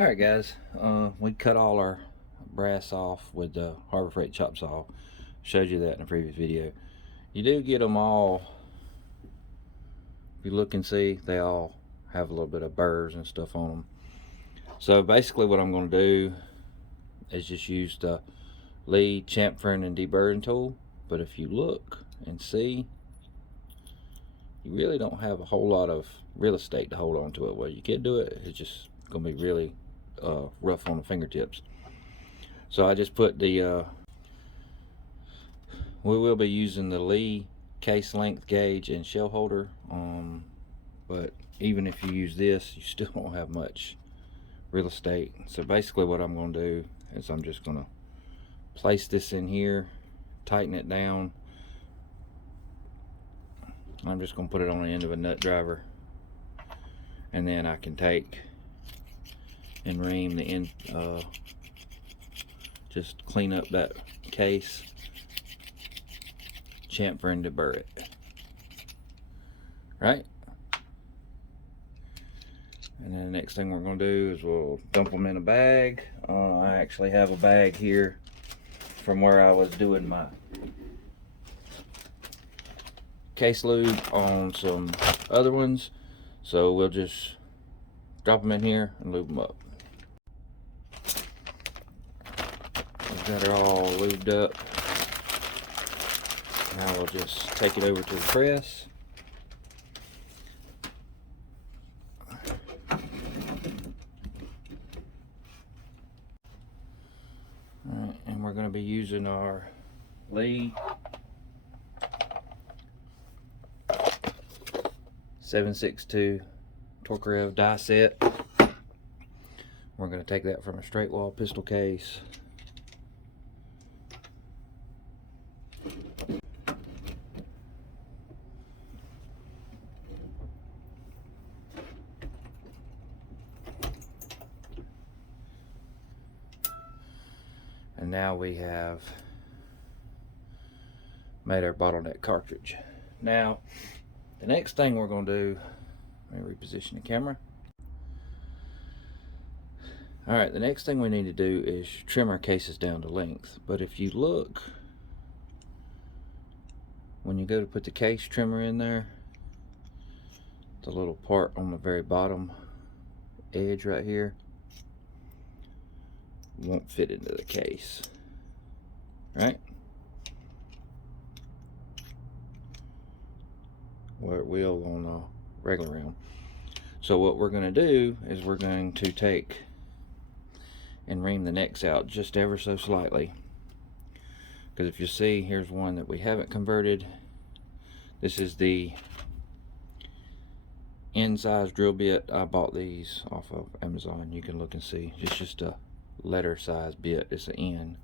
Alright guys, we cut all our brass off with the Harbor Freight chop saw. Showed you that in a previous video. You do get them all, if you look and see, they all have a little bit of burrs and stuff on them. So basically what I'm going to do is just use the Lee chamfering and deburring tool. But if you look and see, you really don't have a whole lot of real estate to hold on to it. Well, you can do it, it's just going to be really rough on the fingertips. So I just put the we will be using the Lee case length gauge and shell holder, but even if you use this, you still won't have much real estate. So basically what I'm going to do is I'm just going to place this in here, tighten it down. I'm just going to put it on the end of a nut driver, and then I can take and ream the end, just clean up that case, chamfer and deburr it. Right? And then the next thing we're going to do is we'll dump them in a bag. I actually have a bag here from where I was doing my case lube on some other ones. So we'll just drop them in here and lube them up. We've got her all lubed up. Now we'll just take it over to the press. Alright, and we're going to be using our Lee 762 tokarev die set. We're going to take that from a straight wall pistol case. And now we have made our bottleneck cartridge. Now, the next thing we're going to do, let me reposition the camera. Alright, the next thing we need to do is trim our cases down to length. But if you look, when you go to put the case trimmer in there, the little part on the very bottom edge right here won't fit into the case, right? Where it will on a regular round. So what we're going to do is we're going to take and ream the necks out just ever so slightly, because if you see, here's one that we haven't converted. This is the N size drill bit. I bought these off of Amazon. You can look and see. It's just a letter size bit. It's an N.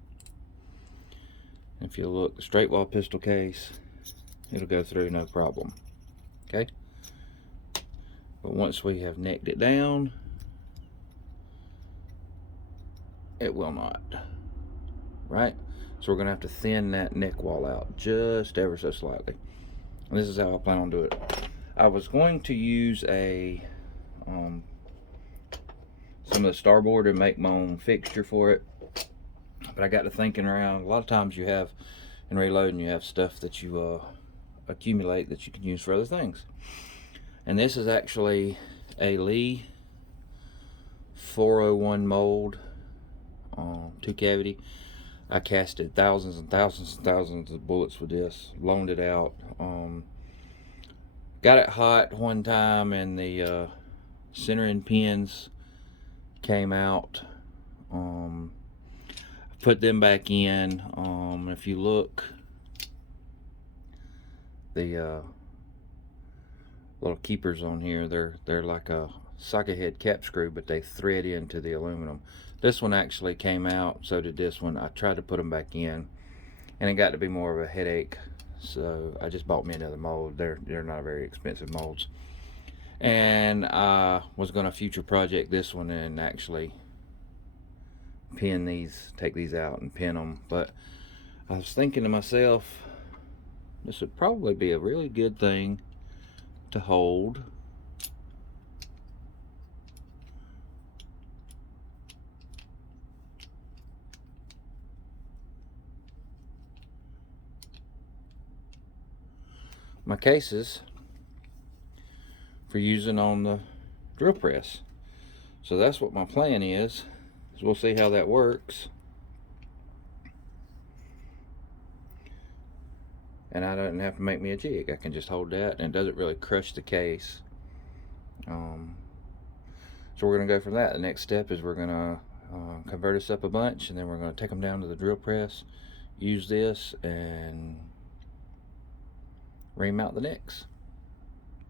If you look, the straight wall pistol case, it'll go through no problem. Okay, but once we have necked it down, it will not. Right? So we're gonna have to thin that neck wall out just ever so slightly. And this is how I plan on doing it. I was going to use a some of the starboard and make my own fixture for it, but I got to thinking around. A lot of times you have in reloading, you have stuff that you accumulate that you can use for other things. And this is actually a Lee 401 mold, 2 cavity. I casted thousands and thousands and thousands of bullets with this, loaned it out. Got it hot one time and the centering pins came out. Put them back in. If you look, the little keepers on here, they're like a socket head cap screw, but they thread into the aluminum. This one actually came out, so did this one. I tried to put them back in and it got to be more of a headache, so I just bought me another mold. They're not very expensive molds, and I was going to future project this one and actually pin these, take these out and pin them. But I was thinking to myself, this would probably be a really good thing to hold my cases for using on the drill press. So that's what my plan is. So we'll see how that works. And I don't have to make me a jig. I can just hold that, and it doesn't really crush the case. So we're going to go from that. The next step is we're going to convert this up a bunch, and then we're going to take them down to the drill press, use this, and remount the necks.